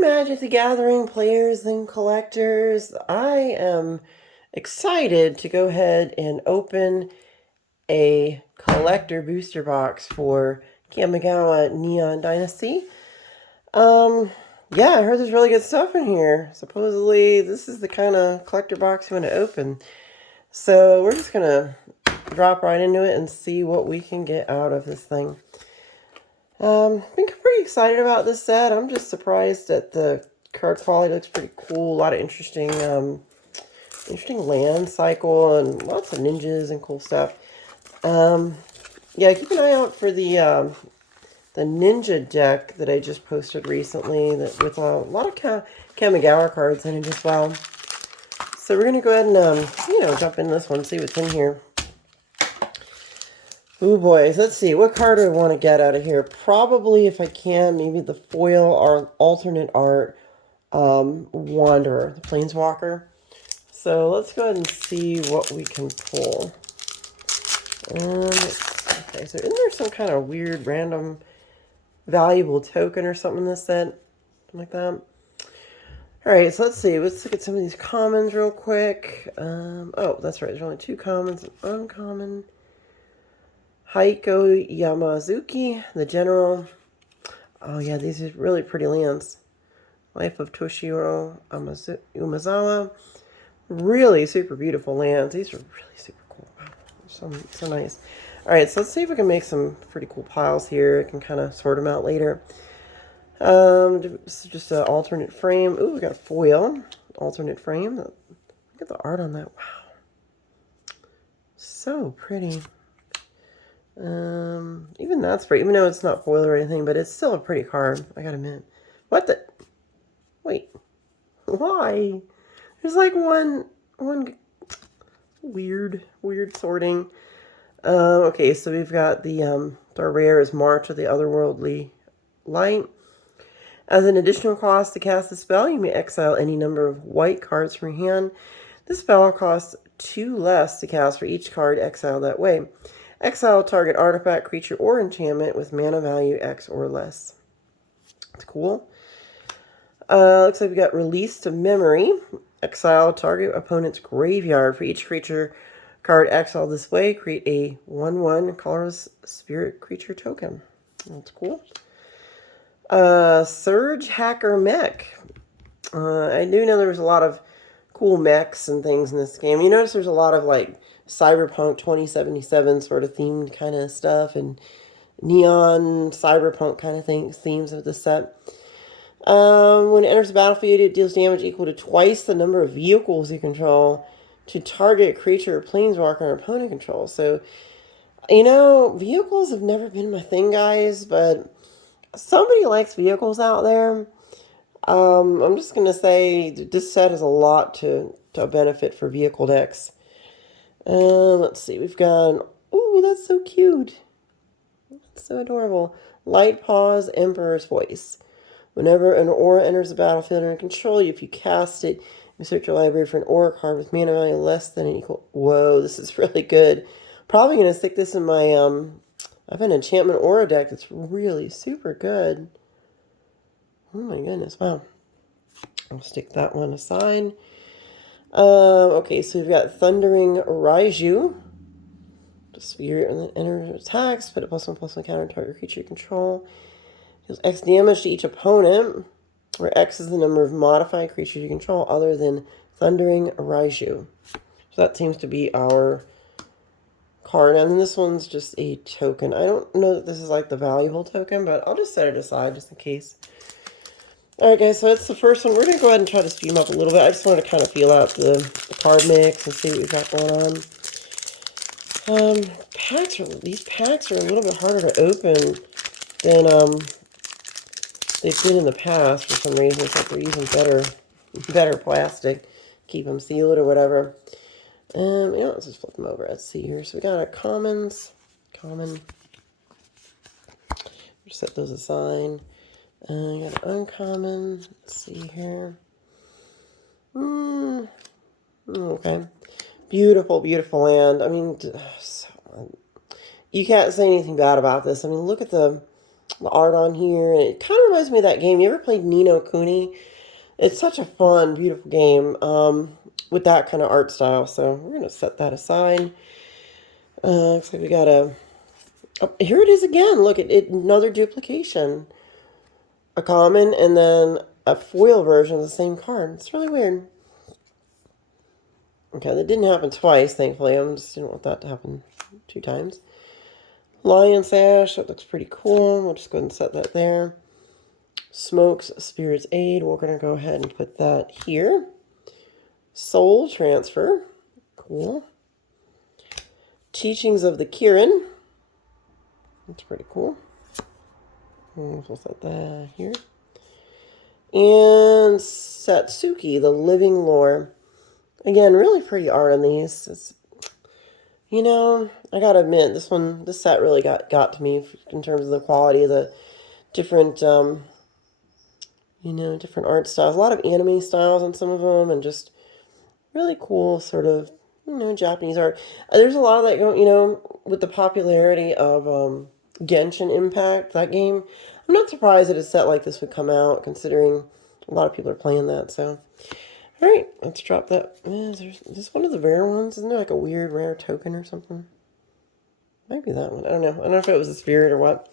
Magic the Gathering players and collectors. I am excited to go ahead and open a collector booster box for Kamigawa Neon Dynasty. Yeah, I heard there's really good stuff in here. Supposedly, this is the kind of collector box you want to open. So we're just going to drop right into it and see what we can get out of this thing. Been pretty excited about this set. I'm just surprised that the card quality looks pretty cool. A lot of interesting land cycle and lots of ninjas and cool stuff. Yeah, keep an eye out for the ninja deck that I just posted recently that with a lot of Kamigawa cards in it as well. So we're gonna go ahead and jump in this one, see what's in here. Ooh, boys, let's see. What card do I want to get out of here? Probably, if I can, maybe the foil or alternate art Wanderer, the Planeswalker. So let's go ahead and see what we can pull. Okay, so isn't there some kind of weird, random, valuable token or something in this set? Something like that. Alright, so let's see. Let's look at some of these commons real quick. Oh, that's right. There's only 2 commons and uncommon. Heiko Yamazuki, the General. Oh yeah, these are really pretty lands. Life of Toshiro Umazawa. Really super beautiful lands. These are really super cool. Wow, so nice. Alright, so let's see if we can make some pretty cool piles here. I can kind of sort them out later. This is just an alternate frame. Ooh, we got a foil. Alternate frame. Look at the art on that. Wow. So pretty. Even that's pretty, even though it's not foil or anything, but it's still a pretty card, I gotta admit. What the? Wait. Why? There's like one weird sorting. Okay, so we've got the rare is March of the Otherworldly Light. As an additional cost to cast the spell, you may exile any number of white cards from your hand. This spell costs 2 less to cast for each card exiled that way. Exile target artifact, creature, or enchantment with mana value X or less. That's cool. Looks like we got Release to Memory. Exile target opponent's graveyard. For each creature card exiled this way, create a 1/1 colorless spirit creature token. That's cool. Surge Hacker Mech. I do know there's a lot of cool mechs and things in this game. You notice there's a lot of like Cyberpunk 2077 sort of themed kind of stuff and neon cyberpunk kind of themes of the set. When it enters the battlefield, it deals damage equal to twice the number of vehicles you control to target creature or planeswalker or opponent control. So, vehicles have never been my thing, guys, but somebody likes vehicles out there. I'm just going to say this set has a lot to benefit for vehicle decks. Let's see, we've got, ooh, that's so cute. That's so adorable. Light Paws, Emperor's Voice. Whenever an aura enters the battlefield under control, if you cast it, you search your library for an aura card with mana value less than an equal. Whoa, this is really good. Probably going to stick this in my, I have an enchantment aura deck that's really super good. Oh my goodness, wow. I'll stick that one aside. Okay, so we've got Thundering Raiju. Spirit and then enter attacks, put a +1/+1 counter target creature you control. Deals X damage to each opponent, where X is the number of modified creatures you control other than Thundering Raiju. So that seems to be our card. And then this one's just a token. I don't know that this is like the valuable token, but I'll just set it aside just in case. Alright guys, so that's the first one. We're going to go ahead and try to speed them up a little bit. I just wanted to kind of feel out the card mix and see what we've got going on. These packs are a little bit harder to open than they've been in the past for some reason. It's like we're using better plastic, keep them sealed or whatever. Let's just flip them over. Let's see here. So we got our common. Just set those aside. I got an uncommon. Let's see here. Okay. Beautiful, beautiful land. I mean, you can't say anything bad about this. I mean, look at the the art on here. And it kind of reminds me of that game. You ever played Ni no Kuni? It's such a fun, beautiful game with that kind of art style. So we're going to set that aside. Looks like we got a... Oh, here it is again. Look, another duplication. A common and then a foil version of the same card. It's really weird. Okay, that didn't happen twice, thankfully. I just didn't want that to happen 2 times. Lion Sash, that looks pretty cool. We'll just go ahead and set that there. Smoke's Spirit's Aid, we're going to go ahead and put that here. Soul Transfer, cool. Teachings of the Kirin, that's pretty cool. We'll set that here. And Satsuki, the Living Lore. Again, really pretty art on these. It's, you know, I gotta admit, this set really got to me in terms of the quality of the different, you know, different art styles. A lot of anime styles on some of them, and just really cool sort of, you know, Japanese art. There's a lot of that, you know, with the popularity of Genshin Impact, that game. I'm not surprised that a set like this would come out, considering a lot of people are playing that, so... Alright, let's drop that. Is this one of the rare ones? Isn't there like a weird rare token or something? Might be that one. I don't know. I don't know if it was a spirit or what.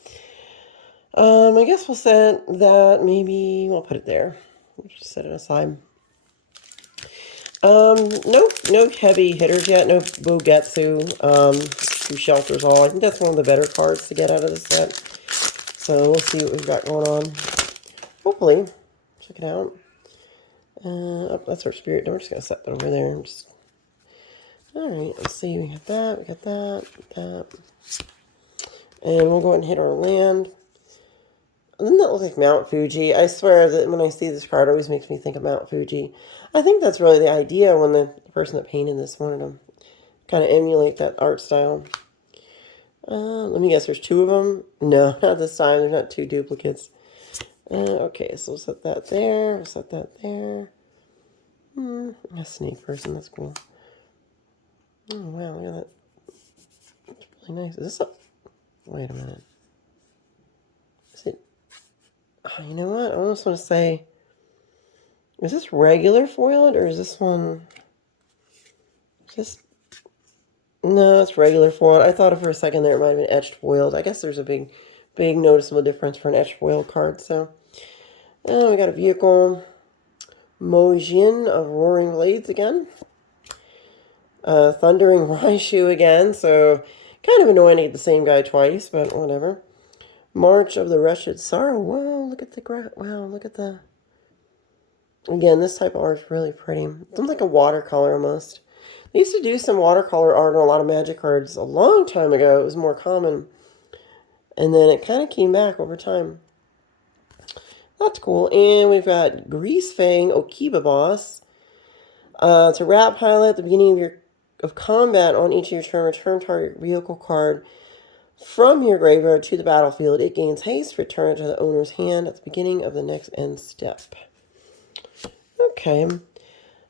I guess we'll set that. Maybe we'll put it there. We'll just set it aside. No heavy hitters yet. No Bogetsu. Who shelters all. I think that's one of the better cards to get out of this set. So we'll see what we've got going on. Hopefully. Check it out. Oh, that's our spirit. We're just going to set that over there. Alright, let's see. We got that. And we'll go ahead and hit our land. Doesn't that look like Mount Fuji? I swear that when I see this card, it always makes me think of Mount Fuji. I think that's really the idea when the person that painted this wanted to kind of emulate that art style. Let me guess, there's 2 of them? No, not this time. There's not 2 duplicates. Okay, so we'll set that there. We'll set that there. A snake person, that's cool. Oh, wow, look at that. That's really nice. Is this a... Wait a minute. Is it... Oh, you know what? I almost want to say... Is this regular foiled, or is this one... Is this... No, it's regular foiled. I thought for a second there it might have been etched foiled. I guess there's a big noticeable difference for an etched foiled card, so... we got a vehicle. Mojin of Roaring Blades again. Thundering Raishu again, so kind of annoying to get the same guy twice, but whatever. March of the Wretched Sorrow. Wow, look at the look at the... Again, this type of art is really pretty. It's like a watercolor almost. They used to do some watercolor art on a lot of Magic cards a long time ago. It was more common. And then it kind of came back over time. That's cool. And we've got Greasefang Okiba Boss. It's a rat pilot. At the beginning of combat on each of your turn, return target vehicle card from your graveyard to the battlefield. It gains haste. Return it to the owner's hand at the beginning of the next end step. Okay.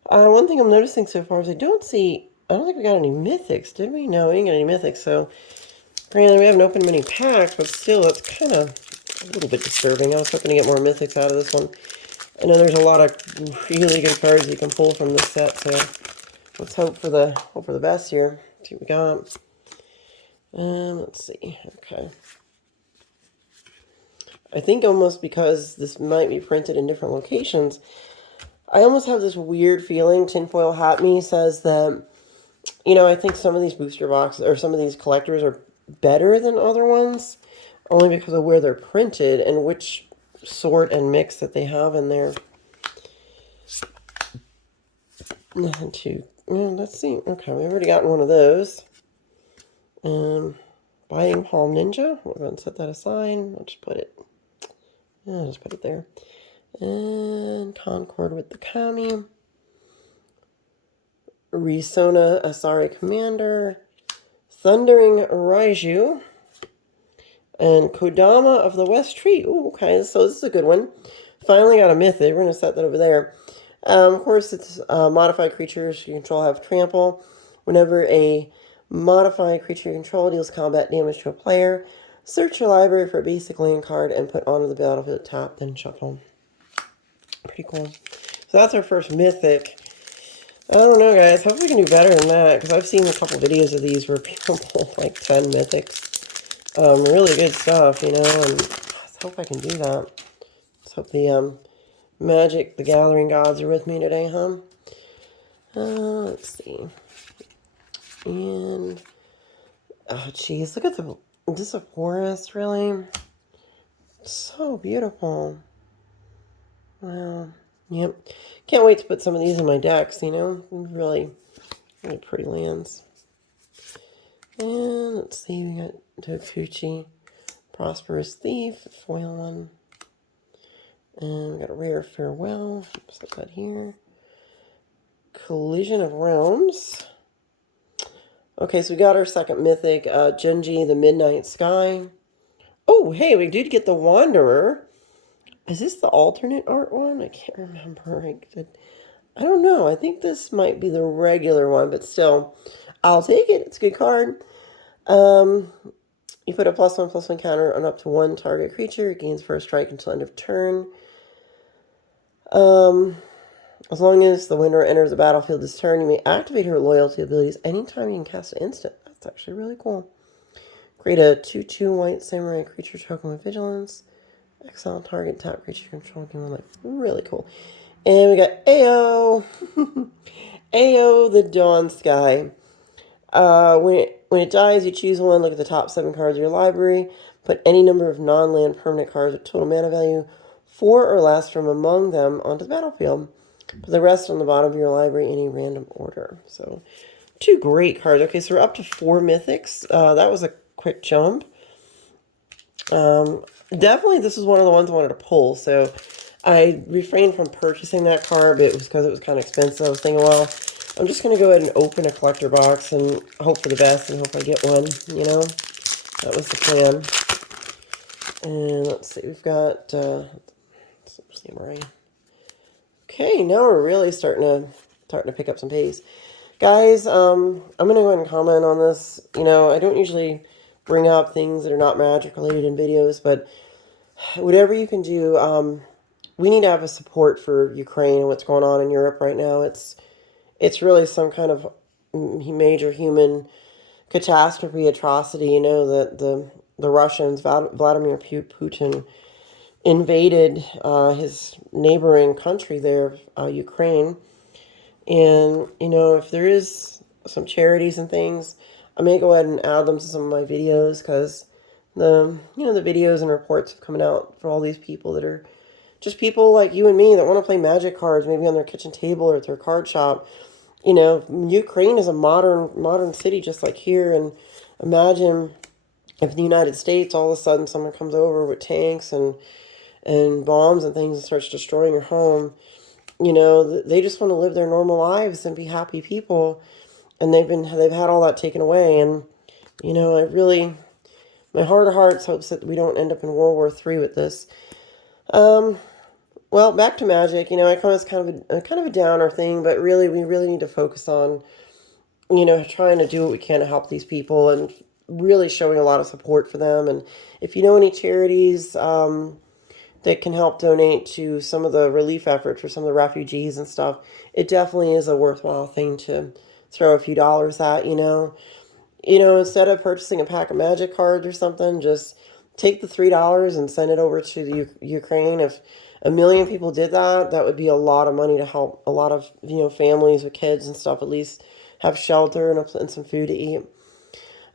One thing I'm noticing so far is I don't think we got any mythics, did we? No, we didn't get any mythics, so granted we haven't opened many packs, but still that's kind of a little bit disturbing. I was hoping to get more mythics out of this one. I know there's a lot of really good cards you can pull from this set, so let's hope for the best here. See what we got. Let's see. Okay. I think almost because this might be printed in different locations, I almost have this weird feeling. Tinfoil Hat Me says that, you know, I think some of these booster boxes or some of these collectors are better than other ones, only because of where they're printed and which sort and mix that they have in there. Nothing too... let's see. Okay, we've already gotten one of those. Biting Palm Ninja. We're going to set that aside. I'll just put it there. And Concord with the Kami. Risona Asari Commander. Thundering Raiju. And Kodama of the West Tree. Ooh, okay, so this is a good one. Finally got a mythic. We're going to set that over there. Of course, it's modified creatures you control have trample. Whenever a modified creature you control deals combat damage to a player, Search your library for a basic land card and put onto the battlefield, tap, then shuffle. Pretty cool. So that's our first mythic. I don't know, guys. Hopefully we can do better than that, because I've seen a couple videos of these where people pull like 10 mythics. Really good stuff, you know, and let's hope I can do that. Let's hope the Magic, the Gathering gods are with me today, huh? Let's see. And, oh, geez, look at this is a forest, really? So beautiful. Wow. Yep. Can't wait to put some of these in my decks, you know? Really, really pretty lands. And let's see, we got Tokuchi, Prosperous Thief, foil one. And we got a rare Farewell. Set that here. Collision of Realms. Okay, so we got our second mythic, Genji, the Midnight Sky. Oh, hey, we did get the Wanderer. Is this the alternate art one? I can't remember. I don't know. I think this might be the regular one, but still, I'll take it. It's a good card. You put a +1/+1 counter on up to one target creature. It gains first strike until end of turn. As long as the winner enters the battlefield this turn, you may activate her loyalty abilities anytime you can cast an instant. That's actually really cool. Create a 2/2 white samurai creature token with vigilance. Exile target, tap creature control. Like, really cool. And we got Ao. Ao, the Dawn Sky. When it dies, you choose one. Look at the top 7 cards of your library. Put any number of non-land permanent cards with total mana value 4 or less from among them onto the battlefield. Put the rest on the bottom of your library in a random order. So, 2 great cards. Okay, so we're up to 4 mythics. That was a quick jump. Definitely this is one of the ones I wanted to pull. So, I refrained from purchasing that card, but it was because it was kind of expensive. I was thinking, well, I'm just going to go ahead and open a collector box and hope for the best and hope I get one, you know? That was the plan. And let's see, we've got Samurai. Okay, now we're really starting to pick up some pace. Guys, I'm going to go ahead and comment on this. You know, I don't usually bring up things that are not magic related in videos, but whatever you can do, we need to have a support for Ukraine and what's going on in Europe right now. It's really some kind of major human catastrophe, atrocity. You know, that the Russians, Vladimir Putin, invaded his neighboring country there, Ukraine. And, you know, if there is some charities and things, I may go ahead and add them to some of my videos, because the videos and reports have come out for all these people that are just people like you and me that want to play magic cards, maybe on their kitchen table or at their card shop. You know, Ukraine is a modern city just like here, and imagine if in the United States all of a sudden someone comes over with tanks and bombs and things and starts destroying your home. You know, they just want to live their normal lives and be happy people, and they've had all that taken away. And you know, my heart of hearts hopes that we don't end up in World War III with this. Well, back to magic. You know, I it's kind of a downer thing, but really, we really need to focus on, you know, trying to do what we can to help these people and really showing a lot of support for them. And if you know any charities that can help donate to some of the relief efforts for some of the refugees and stuff, it definitely is a worthwhile thing to throw a few dollars at, you know. You know, instead of purchasing a pack of magic cards or something, just take the $3 and send it over to the Ukraine. If 1 million people did that, that would be a lot of money to help a lot of, you know, families with kids and stuff at least have shelter and some food to eat.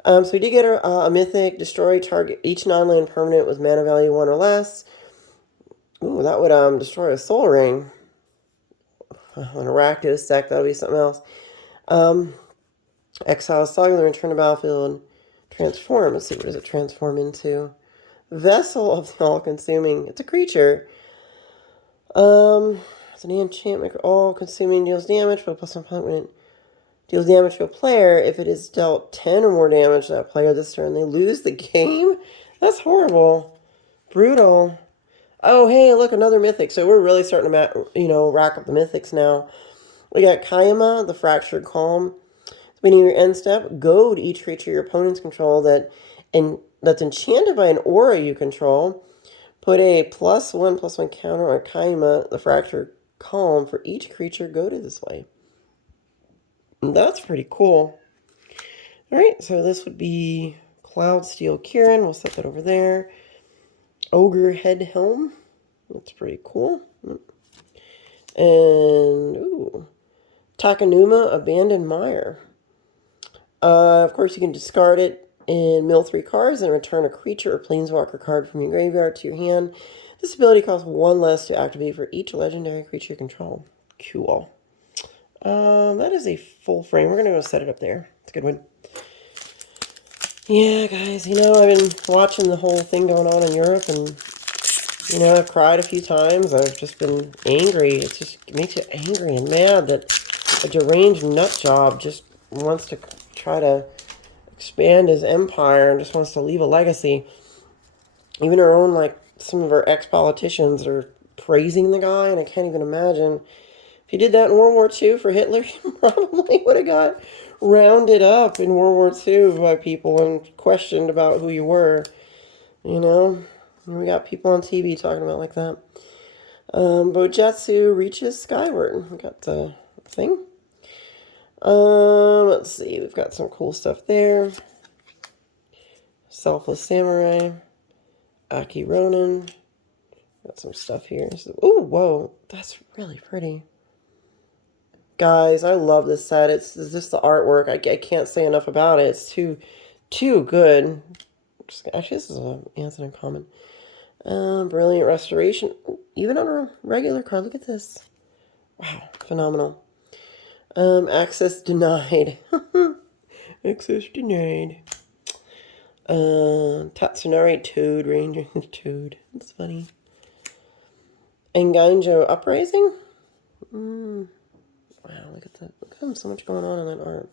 So we did get a mythic, destroy target each non-land permanent with mana value 1 or less. Ooh, that would destroy a soul ring. An Arachnos deck, that would be something else. Exile Saga, return to battlefield, and transform. Let's see, what does it transform into? Vessel of the All-Consuming. It's a creature. It's an enchantment. All-consuming deals damage, but plus 1 opponent deals damage to a player. If it is dealt 10 or more damage to that player this turn, they lose the game? That's horrible. Brutal. Oh, hey, look, another mythic. So we're really starting to, rack up the mythics now. We got Kamigawa, the Fractured Calm. Beginning of your end step, goad each creature your opponents control that that's enchanted by an aura you control. Put a +1/+1 counter on Kaima, the fractured column, for each creature goaded this way. And that's pretty cool. Alright, so this would be Cloud Steel Kieran. We'll set that over there. Ogre Head Helm. That's pretty cool. And, ooh, Takanuma Abandoned Mire. Of course, you can discard it and mill 3 cards and return a creature or planeswalker card from your graveyard to your hand. This ability costs 1 less to activate for each legendary creature you control. Cool. That is a full frame. We're going to go set it up there. It's a good one. Yeah, guys, you know, I've been watching the whole thing going on in Europe, and, you know, I've cried a few times. I've just been angry. It makes you angry and mad that a deranged nut job just wants to try to expand his empire and just wants to leave a legacy. Even our own, like, some of our ex-politicians are praising the guy, and I can't even imagine. If he did that in World War II for Hitler, he probably would have got rounded up in World War II by people and questioned about who you were. You know? And we got people on TV talking about like that. Bojetsu reaches skyward. We got the thing. Let's see. We've got some cool stuff there. Selfless Samurai. Aki Ronin. Got some stuff here. Oh, whoa. That's really pretty. Guys, I love this set. It's just the artwork. I can't say enough about it. It's too good. Actually, this is an answer in common. Brilliant Restoration. Even on a regular card. Look at this. Wow, phenomenal. Access denied. Access denied. Tatsunari Toad Ranger. Toad. That's funny. Enganjo Uprising. Wow, look at that. Look at so much going on in that art.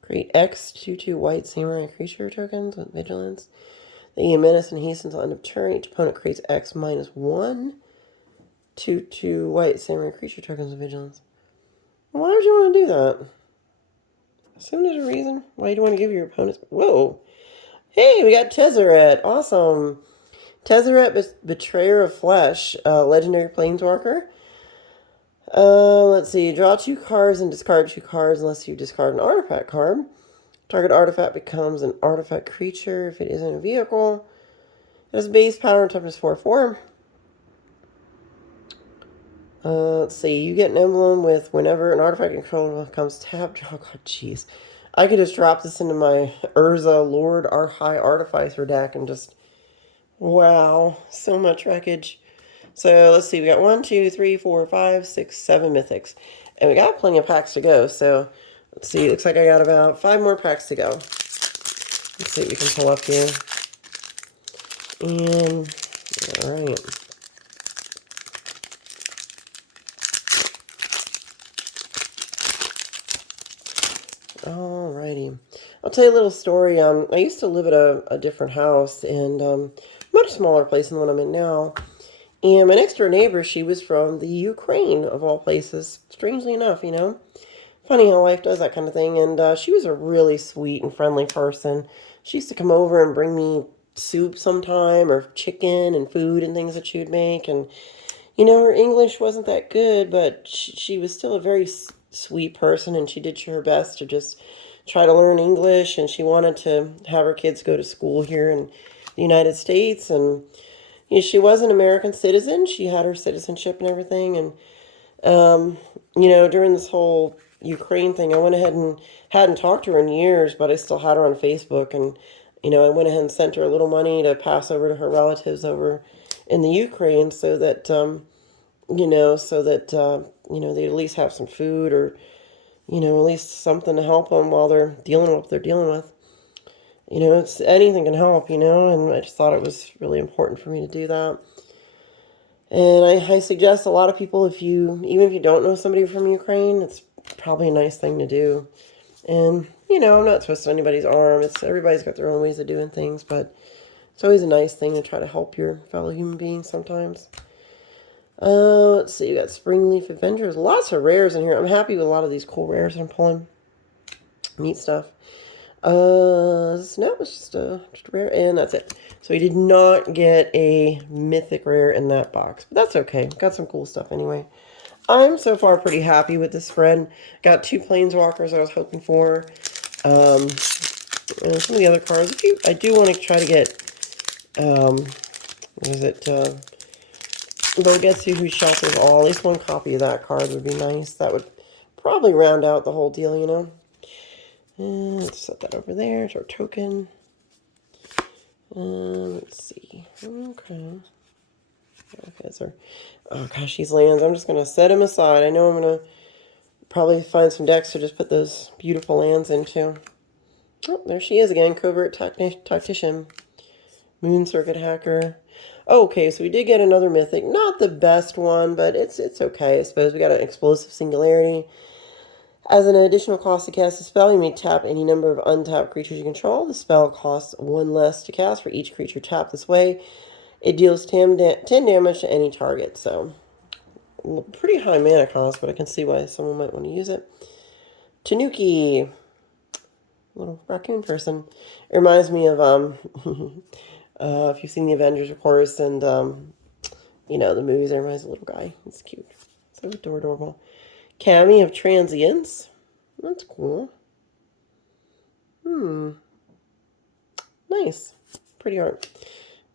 Create X 2/2 white samurai creature tokens with vigilance. They gain menace and haste until end of turn. Each opponent creates X -1 2/2 white samurai creature tokens with vigilance. Why would you want to do that? Assume there's a reason why you want to give your opponents. Whoa! Hey, we got Tezzeret. Awesome. Tezzeret, Betrayer of Flesh, legendary planeswalker. Let's see. Draw 2 cards and discard 2 cards unless you discard an artifact card. Target artifact becomes an artifact creature if it isn't a vehicle. It has base power and toughness 4/4. Let's see. You get an emblem with whenever an artifact control becomes tapped. Oh, God, jeez. I could just drop this into my Urza Lord High Artificer deck and just... Wow. So much wreckage. So let's see, we got 1, 2, 3, 4, 5, 6, 7 mythics. And we got plenty of packs to go. So let's see, it looks like I got about 5 more packs to go. Let's see what we can pull up here. And, alright. Alrighty. I'll tell you a little story. I used to live at a different house, and much smaller place than the one I'm in now. And my next door neighbor, she was from the Ukraine, of all places. Strangely enough, you know. Funny how life does that kind of thing. And she was a really sweet and friendly person. She used to come over and bring me soup sometime, or chicken and food and things that she would make. And, you know, her English wasn't that good, but she was still a very sweet person, and she did her best to just try to learn English. And she wanted to have her kids go to school here in the United States. And you know, she was an American citizen. She had her citizenship and everything. And, you know, during this whole Ukraine thing, I went ahead and hadn't talked to her in years, but I still had her on Facebook. And, you know, I went ahead and sent her a little money to pass over to her relatives over in the Ukraine so that, you know, they at least have some food, or, you know, at least something to help them while they're dealing with what they're dealing with. You know, it's anything can help, you know, and I just thought it was really important for me to do that. And I suggest a lot of people, even if you don't know somebody from Ukraine, it's probably a nice thing to do. And, you know, I'm not twisting anybody's arm. Everybody's got their own ways of doing things, but it's always a nice thing to try to help your fellow human beings sometimes. Let's see, we got Springleaf Avengers. Lots of rares in here. I'm happy with a lot of these cool rares that I'm pulling. Neat stuff. No, it's just a rare, and that's it. So we did not get a mythic rare in that box, but that's okay. Got some cool stuff anyway. I'm so far pretty happy with this spread. Got 2 planeswalkers I was hoping for. And some of the other cards. I do want to try to get, what is it? Bogetsu, who shelters all. At least 1 copy of that card would be nice. That would probably round out the whole deal, you know. And let's set that over there. It's our token. Let's see. Okay. Okay, so, oh gosh, these lands. I'm just going to set them aside. I know I'm going to probably find some decks to just put those beautiful lands into. Oh, there she is again. Covert Tactician. Moon Circuit Hacker. Oh, okay, so we did get another mythic. Not the best one, but it's okay, I suppose. We got an Explosive Singularity. As an additional cost to cast a spell, you may tap any number of untapped creatures you control. The spell costs 1 less to cast for each creature tapped this way. It deals 10 damage to any target, so pretty high mana cost, but I can see why someone might want to use it. Tanuki, little raccoon person. It reminds me of if you've seen the Avengers, of course, and you know the movies. It reminds me of a little guy. It's cute. So adorable. Kami of Transience. That's cool. Nice. Pretty art.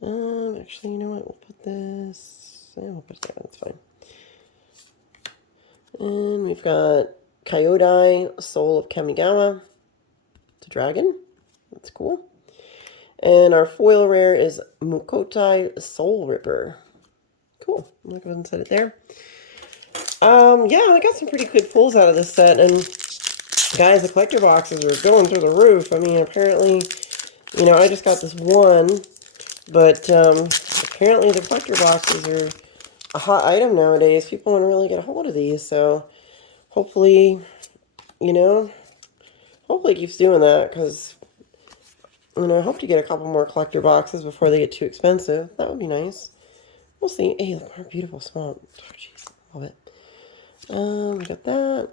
Actually, you know what? We'll put this... Yeah, we'll put it there. That's fine. And we've got Kyodai, Soul of Kamigawa. It's a dragon. That's cool. And our foil rare is Mukotai, Soul Ripper. Cool. I'm going to go ahead and set it there. Yeah, I got some pretty good pulls out of this set, and guys, the collector boxes are going through the roof. I mean, apparently, you know, I just got this one, but apparently the collector boxes are a hot item nowadays. People want to really get a hold of these, so hopefully, you know, hopefully it keeps doing that, because, you know, I hope to get a couple more collector boxes before they get too expensive. That would be nice. We'll see. Hey, look, our beautiful swamp. Oh, jeez, love it. We got that.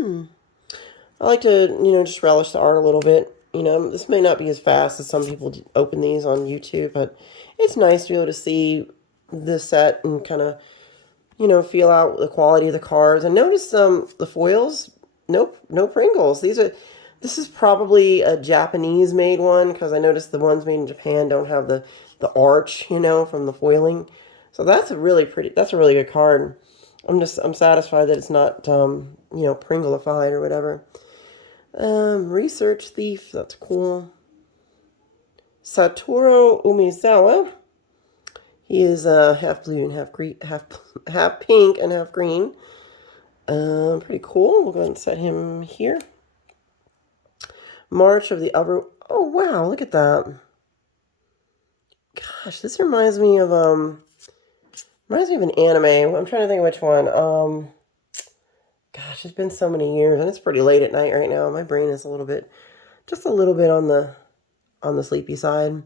I like to, you know, just relish the art a little bit. You know, this may not be as fast as some people open these on YouTube, but it's nice to be able to see this set and kind of, you know, feel out the quality of the cards. And notice the foils. Nope, no Pringles. This is probably a Japanese made one, because I noticed the ones made in Japan don't have the arch, you know, from the foiling. So that's a really good card. I'm satisfied that it's not, you know, Pringleified or whatever. Research Thief, that's cool. Satoru Umezawa. He is half blue and half green, half pink and half green. Pretty cool. We'll go ahead and set him here. March of the Other. Oh wow, look at that. Gosh, this reminds me of an anime. I'm trying to think of which one. Gosh, it's been so many years, and it's pretty late at night right now. My brain is just a little bit on the sleepy side.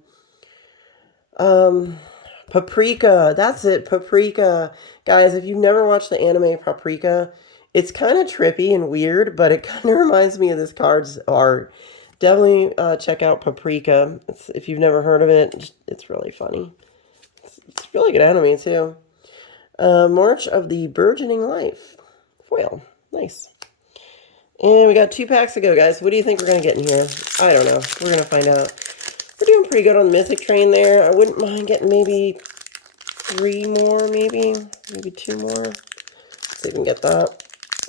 Paprika, that's it, Paprika. Guys, if you've never watched the anime Paprika, it's kind of trippy and weird, but it kind of reminds me of this card's art. Definitely check out Paprika. If you've never heard of it, it's really funny. It's really good anime, too. March of the Burgeoning Life. Foil. Nice. And we got 2 packs to go, guys. What do you think we're going to get in here? I don't know. We're going to find out. We're doing pretty good on the Mythic train there. I wouldn't mind getting maybe 3 more, maybe 2 more. Let's see if we can get that.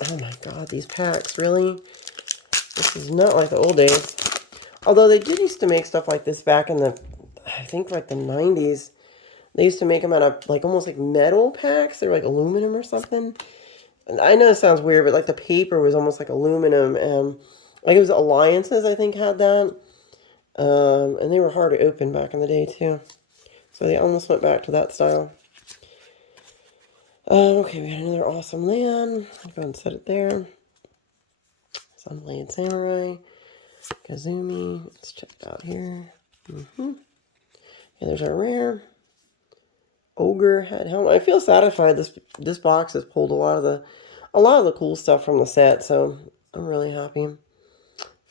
Oh my god, these packs, really? This is not like the old days. Although they did used to make stuff like this back in I think like the 90s. They used to make them out of like almost like metal packs. They're like aluminum or something. And I know it sounds weird, but like the paper was almost like aluminum. And like it was Alliances, I think, had that. And they were hard to open back in the day too. So they almost went back to that style. Okay, we got another awesome land. I'll go and set it there. Sunblade Samurai. Kazumi. Let's check it out here. Yeah, there's our rare. Ogre Head Helmet. I feel satisfied. This box has pulled a lot of the cool stuff from the set, so I'm really happy.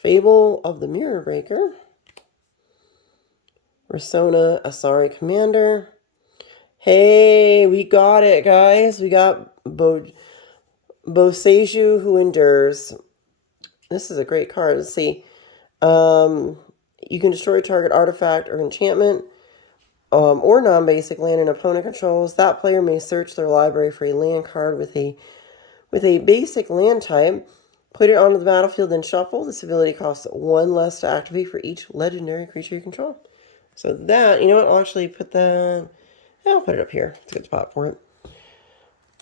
Fable of the Mirror Breaker. Persona Asari Commander. Hey, we got it, guys. We got Boseiju Who Endures. This is a great card. Let's see. You can destroy target artifact or enchantment or non-basic land an opponent controls. That player may search their library for a land card with a basic land type. Put it onto the battlefield, then shuffle. This ability costs 1 less to activate for each legendary creature you control. So that, you know what, I'll actually put that... I'll put it up here. It's a good spot for it.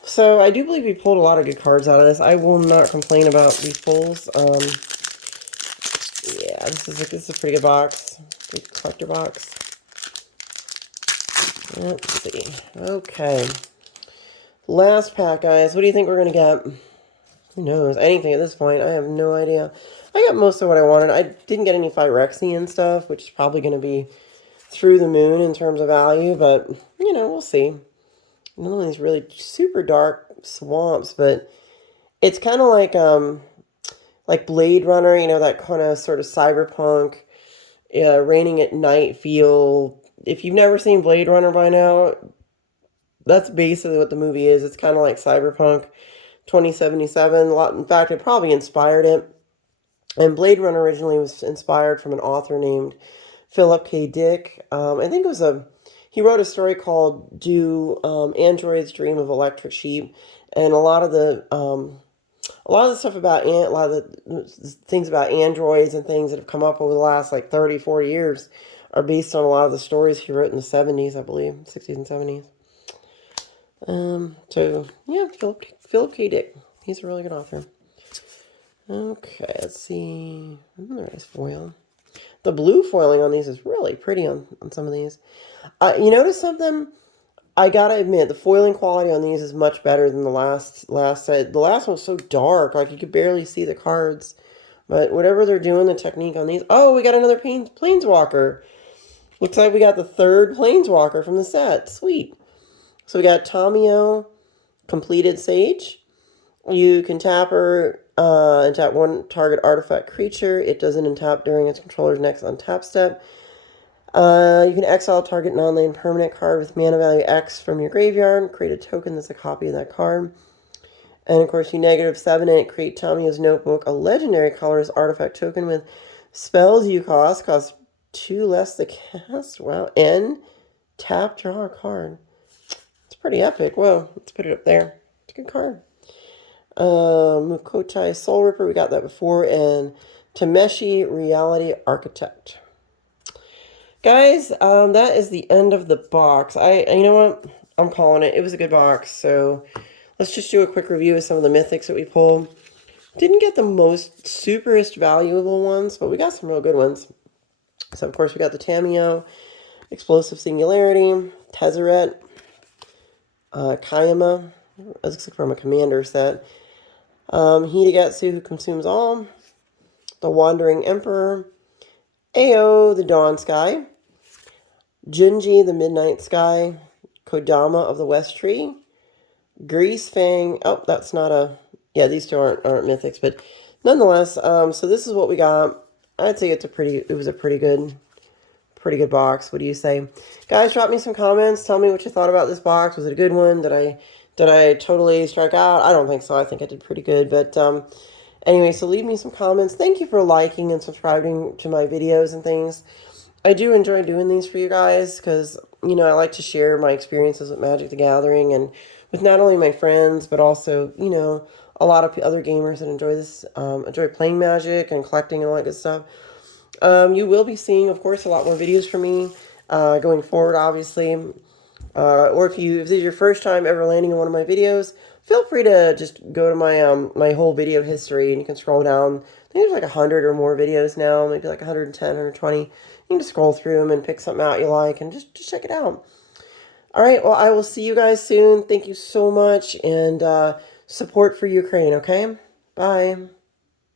So I do believe we pulled a lot of good cards out of this. I will not complain about these pulls. Yeah, this is a pretty good box. Good collector box. Let's see. Okay. Last pack, guys. What do you think we're going to get? Who knows? Anything at this point. I have no idea. I got most of what I wanted. I didn't get any Phyrexian stuff, which is probably going to be through the moon in terms of value, but, you know, we'll see. None of these really super dark swamps, but it's kind of like Blade Runner, you know, that kind of sort of cyberpunk, raining at night feel. If you've never seen Blade Runner by now, that's basically what the movie is. It's kind of like Cyberpunk 2077. In fact, it probably inspired it. And Blade Runner originally was inspired from an author named Philip K. Dick. I think it was he wrote a story called Do Androids Dream of Electric Sheep? And a lot of the stuff about, a lot of the things about androids and things that have come up over the last like 30, 40 years are based on a lot of the stories he wrote in the 70s, I believe, 60s and 70s. So, yeah, Philip K. Dick. He's a really good author. Okay, let's see. Another nice foil. The blue foiling on these is really pretty on some of these. You notice something? I gotta admit, the foiling quality on these is much better than the last set. The last one was so dark, like you could barely see the cards. But whatever they're doing, the technique on these... Oh, we got another Planeswalker. Looks like we got the third Planeswalker from the set. Sweet. So we got Tamiyo, Completed Sage. You can tap her and tap one target artifact creature. It doesn't untap during its controller's next untap step. You can exile a target non-land permanent card with mana value X from your graveyard. Create a token that's a copy of that card. And of course, you -7 and create Tamiyo's Notebook, a legendary colorless artifact token with spells you cost 2 less to cast. Wow. And tap, draw a card. It's pretty epic. Whoa, let's put it up there. It's a good card. Mukotai Soul Ripper, we got that before, and Tameshi Reality Architect. Guys, that is the end of the box. You know what? I'm calling it. It was a good box, so let's just do a quick review of some of the mythics that we pulled. Didn't get the most superest valuable ones, but we got some real good ones. So, of course, we got the Tamiyo, Explosive Singularity, Tezzeret, Kayama, that looks like from a commander set, Hitagetsu, Who Consumes All, the Wandering Emperor, Ao, the Dawn Sky, Junji, the Midnight Sky, Kodama of the West Tree, Grease Fang. Oh, that's not a... Yeah, these two aren't mythics, but nonetheless, so this is what we got. I'd say it was a pretty good box. What do you say? Guys, drop me some comments. Tell me what you thought about this box. Was it a good one? Did I totally strike out? I don't think so. I think I did pretty good. But anyway, so leave me some comments. Thank you for liking and subscribing to my videos and things. I do enjoy doing these for you guys because, you know, I like to share my experiences with Magic the Gathering and with not only my friends, but also, you know, a lot of other gamers that enjoy this, enjoy playing Magic and collecting and all that good stuff. You will be seeing, of course, a lot more videos from me going forward, obviously. Or if this is your first time ever landing in one of my videos, feel free to just go to my my whole video history, and you can scroll down. I think there's like 100 or more videos now, maybe like 110, 120. You can just scroll through them and pick something out you like and just check it out. All right, well, I will see you guys soon. Thank you so much, and support for Ukraine, okay? Bye.